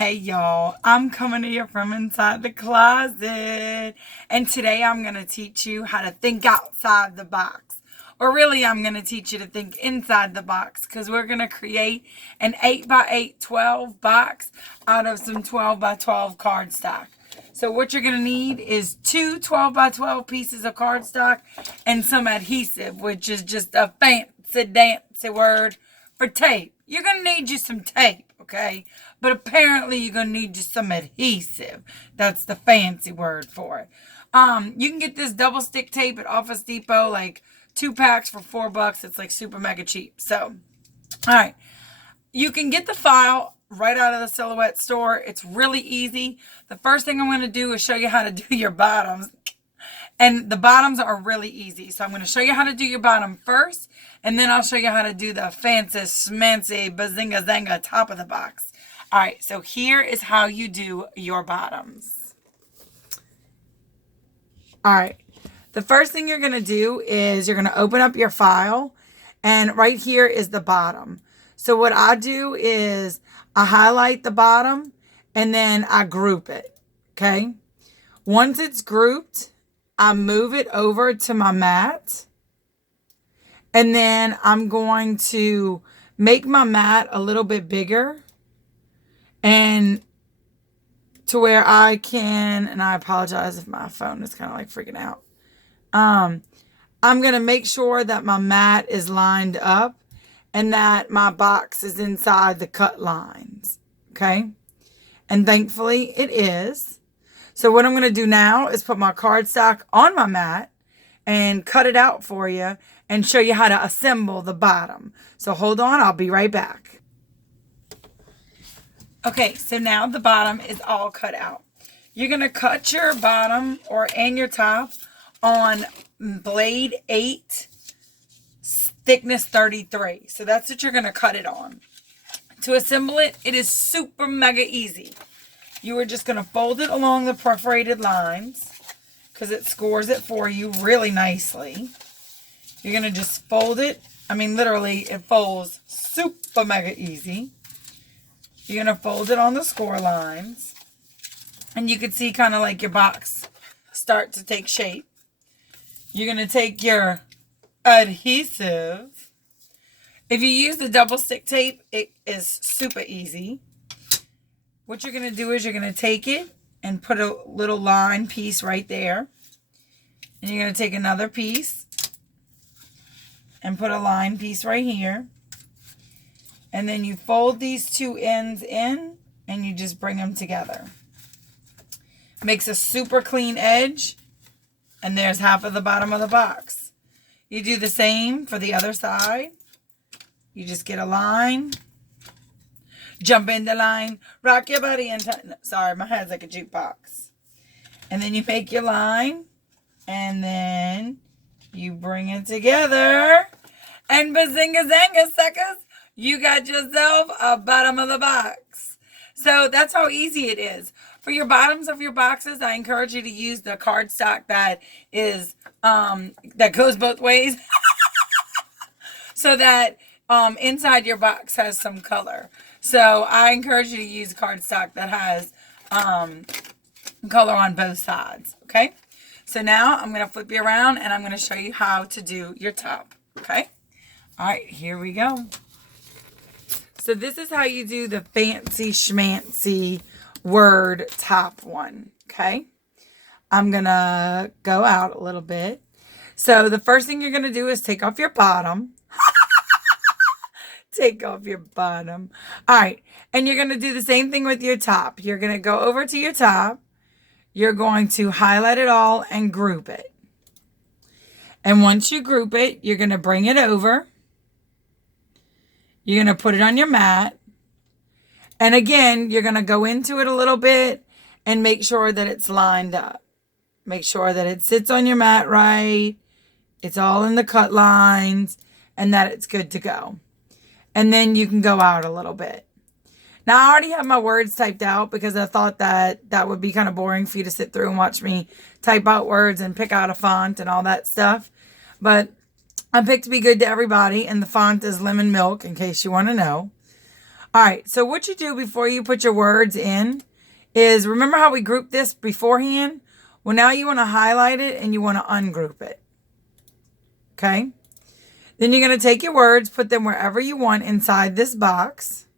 Hey y'all, I'm coming to you from inside the closet, and today I'm going to teach you how to think outside the box. Or really, I'm going to teach you to think inside the box because we're going to create an 8 by 8 12 box out of some 12 by 12 cardstock. So what you're going to need is two 12 by 12 pieces of cardstock and some adhesive, which is just a fancy dancy word for tape. You're going to need you some tape, okay? But apparently you're going to need just some adhesive. That's the fancy word for it. You can get this double stick tape at Office Depot, like 2 packs for $4. It's like super mega cheap. So, all right. You can get the file right out of the Silhouette store. It's really easy. The first thing I'm going to do is show you how to do your bottoms. And the bottoms are really easy. So I'm going to show you how to do your bottom first. And then I'll show you how to do the fancy, smancy, bazinga zanga top of the box. All right, so here is how you do your bottoms. All right, the first thing you're going to do is you're going to open up your file. And right here is the bottom. So what I do is I highlight the bottom and then I group it, okay? Once it's grouped, I move it over to my mat. And then I'm going to make my mat a little bit bigger. And to where I can, and I apologize if my phone is kind of like freaking out. I'm going to make sure that my mat is lined up and that my box is inside the cut lines. Okay. And thankfully it is. So what I'm going to do now is put my cardstock on my mat and cut it out for you and show you how to assemble the bottom. So hold on, I'll be right back. Okay, so now the bottom is all cut out. You're going to cut your bottom and your top on blade 8, thickness 33. So that's what you're going to cut it on. To assemble it, it is super mega easy. You are just going to fold it along the perforated lines because it scores it for you really nicely. You're going to just fold it. I mean, literally, it folds super mega easy. You're going to fold it on the score lines. And you can see kind of like your box start to take shape. You're going to take your adhesive. If you use the double stick tape, it is super easy. What you're going to do is you're going to take it and put a little line piece right there. And you're going to take another piece and put a line piece right here. And then you fold these two ends in and you just bring them together. Makes a super clean edge. And there's half of the bottom of the box. You do the same for the other side. You just get a line. Jump in the line. Rock your body and sorry, my head's like a jukebox. And then you make your line. And then you bring it together. And bazinga zanga suckers. You got yourself a bottom of the box. So that's how easy it is. For your bottoms of your boxes, I encourage you to use the cardstock that is that goes both ways. So that inside your box has some color. So I encourage you to use cardstock that has color on both sides. Okay. So now I'm going to flip you around and I'm going to show you how to do your top. Okay. All right, here we go. So this is how you do the fancy schmancy word top one, okay? I'm going to go out a little bit. So the first thing you're going to do is take off your bottom. Take off your bottom. All right, and you're going to do the same thing with your top. You're going to go over to your top. You're going to highlight it all and group it. And once you group it, you're going to bring it over. You're going to put it on your mat. And again, you're going to go into it a little bit and make sure that it's lined up. Make sure that it sits on your mat right. It's all in the cut lines and that it's good to go. And then you can go out a little bit. Now, I already have my words typed out because I thought that would be kind of boring for you to sit through and watch me type out words and pick out a font and all that stuff. But I picked Be Good to Everybody, and the font is Lemon Milk, in case you want to know. All right, so what you do before you put your words in is, remember how we grouped this beforehand? Well, now you want to highlight it and you want to ungroup it. Okay? Then you're going to take your words, put them wherever you want inside this box.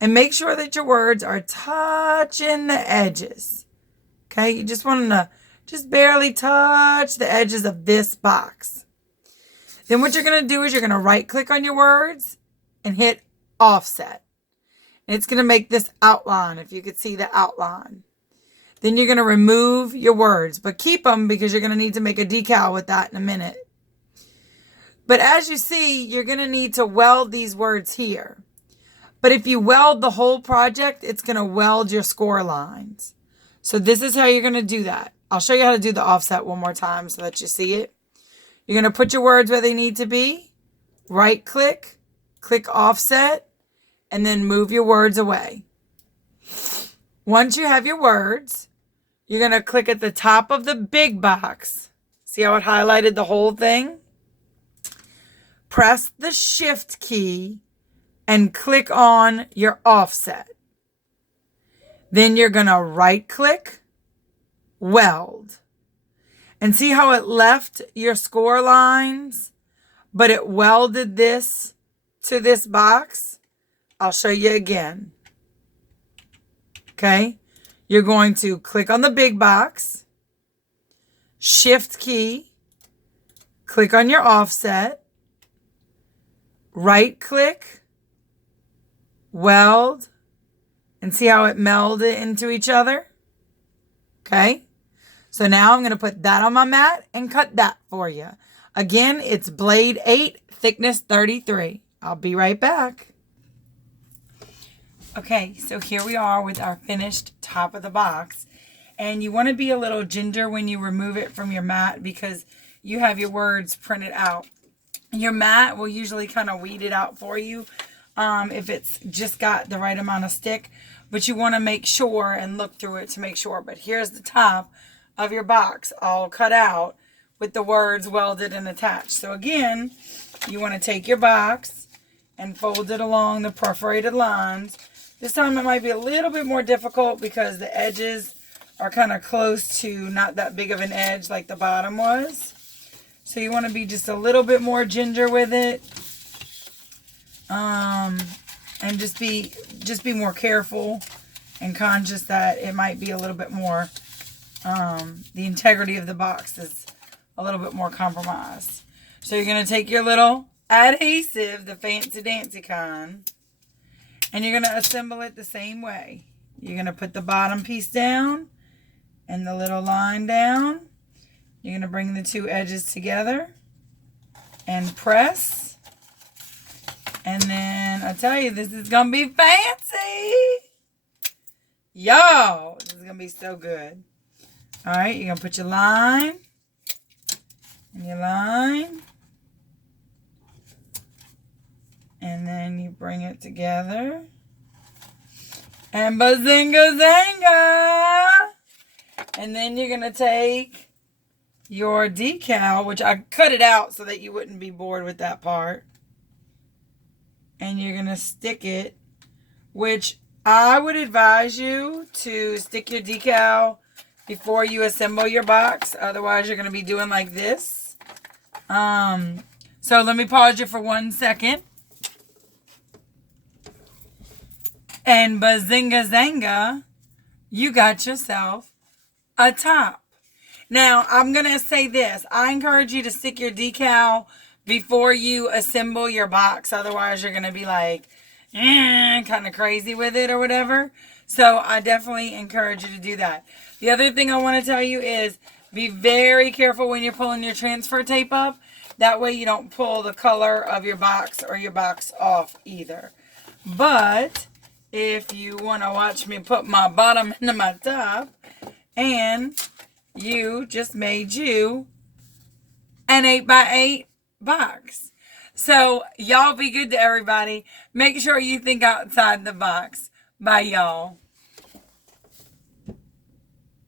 And make sure that your words are touching the edges. Okay? You just want them to just barely touch the edges of this box. Then what you're going to do is you're going to right click on your words and hit offset. And it's going to make this outline, if you could see the outline. Then you're going to remove your words, but keep them because you're going to need to make a decal with that in a minute. But as you see, you're going to need to weld these words here. But if you weld the whole project, it's going to weld your score lines. So this is how you're going to do that. I'll show you how to do the offset one more time so that you see it. You're going to put your words where they need to be. Right click, click offset, and then move your words away. Once you have your words, you're going to click at the top of the big box. See how it highlighted the whole thing? Press the shift key and click on your offset. Then you're going to right click, weld. And see how it left your score lines, but it welded this to this box? I'll show you again. Okay? You're going to click on the big box, shift key, click on your offset, right click, weld, and see how it melded into each other? Okay? So now I'm going to put that on my mat and cut that for you. Again, it's blade 8, thickness 33. I'll be right back. Okay, so here we are with our finished top of the box. And you want to be a little ginger when you remove it from your mat because you have your words printed out. Your mat will usually kind of weed it out for you if it's just got the right amount of stick. But you want to make sure and look through it to make sure. But here's the top of your box all cut out with the words welded and attached. So again, you want to take your box and fold it along the perforated lines. This time it might be a little bit more difficult because the edges are kind of close to not that big of an edge like the bottom was. So you want to be just a little bit more ginger with it. And just be more careful and conscious that it might be a little bit more, the integrity of the box is a little bit more compromised. So you're going to take your little adhesive, the fancy dancy kind, and you're going to assemble it the same way. You're going to put the bottom piece down and the little line down. You're going to bring the two edges together and press. And then I tell you, this is going to be fancy. Yo, this is going to be so good. All right, you're going to put your line and your line. And then you bring it together. And bazinga zanga. And then you're going to take your decal, which I cut it out so that you wouldn't be bored with that part. And you're going to stick it, which I would advise you to stick your decal before you assemble your box. Otherwise, you're going to be doing like this. So let me pause you for 1 second. And bazinga zanga, you got yourself a top. Now, I'm going to say this. I encourage you to stick your decal before you assemble your box. Otherwise, you're going to be like, kind of crazy with it or whatever. So I definitely encourage you to do that. The other thing I want to tell you is be very careful when you're pulling your transfer tape up. That way you don't pull the color of your box or your box off either. But if you want to watch me put my bottom into my top, and you just made you an 8x8 box. So y'all be good to everybody. Make sure you think outside the box. Bye, y'all.